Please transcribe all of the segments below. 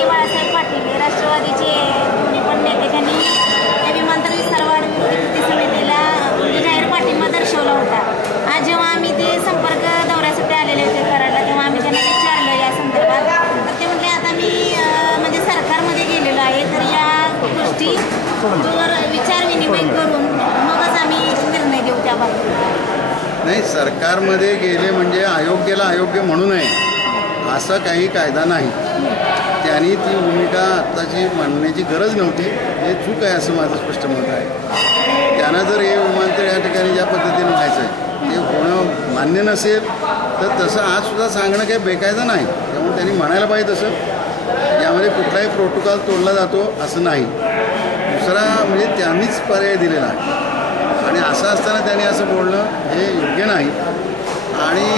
आणि बाळासाहेब पाटील हे राष्ट्रवादीचे दोन्ही पण नेते त्यांनी या विमानतळ विस्तार वाढ कृती समितीला म्हणजे जाहीर पाठिंबा दर्शवला होता। आज जेव्हा आम्ही ते संपर्क दौऱ्यासाठी आलेले होते कराडला तेव्हा आम्ही त्यांना विचारलं या संदर्भात, तर ते म्हटले आता मी म्हणजे सरकारमध्ये गेलेलो आहे, तर या गोष्टीवर विचार विनिमय करून मगच आम्ही निर्णय देऊ त्याबाबत। नाही, सरकारमध्ये गेले म्हणजे अयोग्याला अयोग्य म्हणू नये असा काही कायदा नाही। त्यांनी ती भूमिका आत्ताची मांडण्याची गरज नव्हती, हे चूक आहे असं माझं स्पष्ट मत आहे। त्यांना जर हे विमानतळ या ठिकाणी ज्या पद्धतीने व्हायचं आहे ते होणं मान्य नसेल तर तसं आजसुद्धा सांगणं काही बेकायदा नाही। त्यामुळे त्यांनी म्हणायला पाहिजे तसं यामध्ये कुठलाही प्रोटोकॉल तोडला जातो असं नाही। दुसरा म्हणजे त्यांनीच पर्याय दिलेला आहे आणि असं असताना त्यांनी असं बोलणं हे योग्य नाही। आणि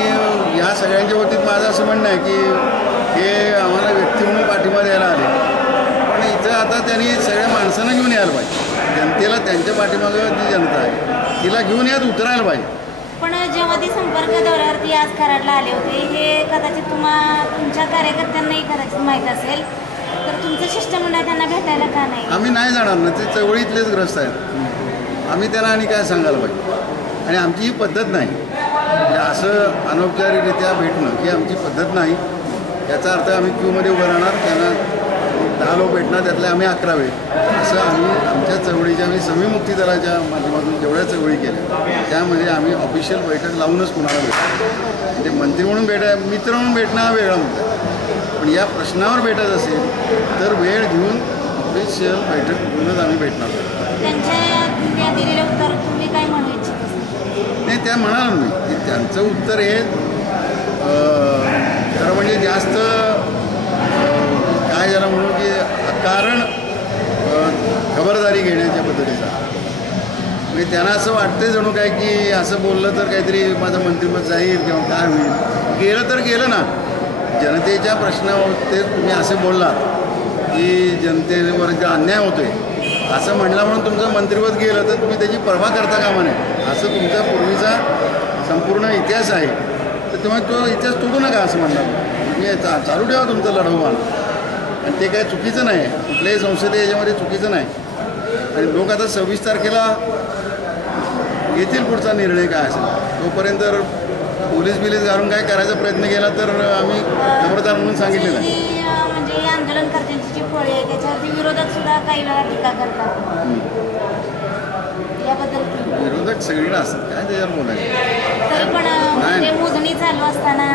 या सगळ्यांच्या बाबतीत माझं असं म्हणणं आहे की हे आम्हाला व्यक्ती म्हणून पाठिंबा द्यायला आले, पण इथं आता त्यांनी सगळ्या माणसांना घेऊन यायला पाहिजे। जनतेला त्यांच्या पाठीमागं जी जनता आहे तिला घेऊन यात उतरायला पाहिजे। पण जेव्हा ते संपर्क दौऱ्यावरती आज कराडला आले होते हे कदाचित तुमच्या कार्यकर्त्यांनाही कदाचित माहीत असेल, तर तुमचं शिष्टमंडळ त्यांना भेटायला का नाही? आम्ही नाही जाणार ना, ते चळवळीतलेच ग्रस्त आहेत। आम्ही त्यांना आणि काय सांगायला पाहिजे? आणि आमची ही पद्धत नाही, म्हणजे असं अनौपचारिकरित्या भेटणं ही आमची पद्धत नाही। याचा अर्थ आम्ही क्यूमध्ये उभं राहणार, त्यांना 10 लोक भेटणार, त्यातले आम्ही 11 असं आम्ही आमच्या चळवळीच्या आम्ही समीमुक्ती दलाच्या माध्यमातून जेवढ्या चळवळी केल्या त्यामध्ये आम्ही ऑफिशियल बैठक लावूनच कुणाला भेटतो। म्हणजे मंत्री म्हणून मित्र म्हणून भेटणं हा वेगळा मुद्दा आहे, पण या प्रश्नावर भेटत असेल तर वेळ घेऊन ऑफिशियल बैठक घेऊनच आम्ही भेटणार। त्यांच्या दिलेलं उत्तर तुम्ही काय म्हणू इच्छिता? नाही, त्या म्हणाल मी की त्यांचं उत्तर हे खरं म्हणजे जास्त काय झालं म्हणून की कारण खबरदारी घेण्याच्या पद्धतीचा, म्हणजे त्यांना असं वाटतंय जणू काय की असं बोललं तर काहीतरी माझं मंत्रिपद जाईल किंवा काय होईल। गेलं तर गेलं ना, जनतेच्या प्रश्नावर ते तुम्ही असे बोललात की जनतेवर जे अन्याय होतोय असं म्हणलं म्हणून तुमचं मंत्रिपद गेलं तर तुम्ही त्याची पर्वा करता कामा नये। असं तुमचा पूर्वीचा संपूर्ण इतिहास आहे, तर तुम्ही तो इतिहास तोडू नका असं म्हणणार। तुम्ही चालू ठेवा तुमचं लढवमान, आणि ते काय चुकीचं नाही, कुठल्याही संसदीय याच्यामध्ये चुकीचं नाही। आणि लोक आता 26 तारखेला घेतील पुढचा निर्णय काय असेल, तोपर्यंत पोलीस बिलीस घालून काय करायचा प्रयत्न केला तर आम्ही खबरदार म्हणून सांगितलेलं आहे। म्हणजे आंदोलनकर्त्यांची जी फळी आहे त्याच्यावरती विरोधक सुद्धा काही वेळा टीका करतात, याबद्दल विरोधक सगळीकडे असतात, काय त्याच्यावर बोलायचं? तरी पण ते मोजणी चालू असताना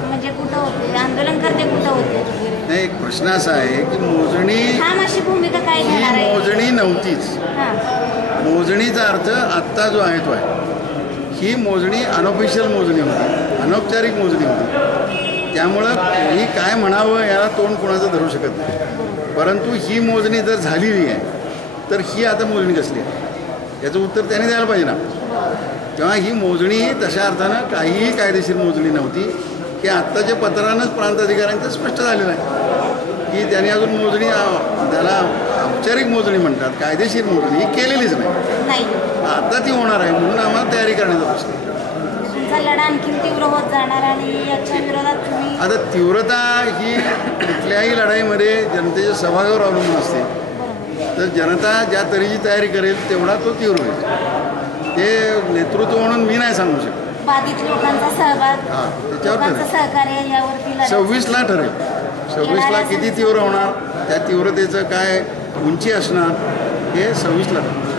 म्हणजे कुठं होते आंदोलनकर्ते, कुठं होते? नाही, एक प्रश्न असा आहे की मोजणी अशी भूमिका काय घेणार आहे? मोजणी नव्हतीच। मोजणीचा अर्थ आत्ता जो आहे तो आहे, ही मोजणी अनऑफिशियल मोजणी होती, अनौपचारिक मोजणी होती। त्यामुळं कोणी काय म्हणावं याला तोंड कोणाचं धरू शकत नाही। परंतु ही मोजणी जर झालेली आहे तर ही आता मोजणी कसली आहे याचं उत्तर त्याने द्यायला पाहिजे ना। तेव्हा ही मोजणी तशा अर्थानं काहीही कायदेशीर मोजणी नव्हती, की आत्ताच्या पत्रानंच प्रांत अधिकाऱ्यांचं स्पष्ट झालेलं आहे की त्यांनी अजून मोजणी त्याला औपचारिक मोजणी म्हणतात, कायदेशीर मोजणी ही केलेलीच नाही। आता ती होणार आहे म्हणून आम्हाला तयारी करण्याचा प्रश्न। लढा आणखी तीव्र होत जाणार आणि याच्या विरोधात तुम्ही आता तीव्रता ही कुठल्याही लढाईमध्ये जनतेच्या सहभागावर अवलंबून असते, तर जनता ज्या तऱ्हेची तयारी करेल तेवढा तो तीव्र होईल। ते नेतृत्व म्हणून मी नाही सांगू शकत। बाधित लोकांचा सहभाग, त्याच्यावर सहकार्य यावरती 26ला ठरेल। 26ला किती तीव्र होणार, त्या तीव्रतेचं काय उंची असणार हे 26ला ठरेल।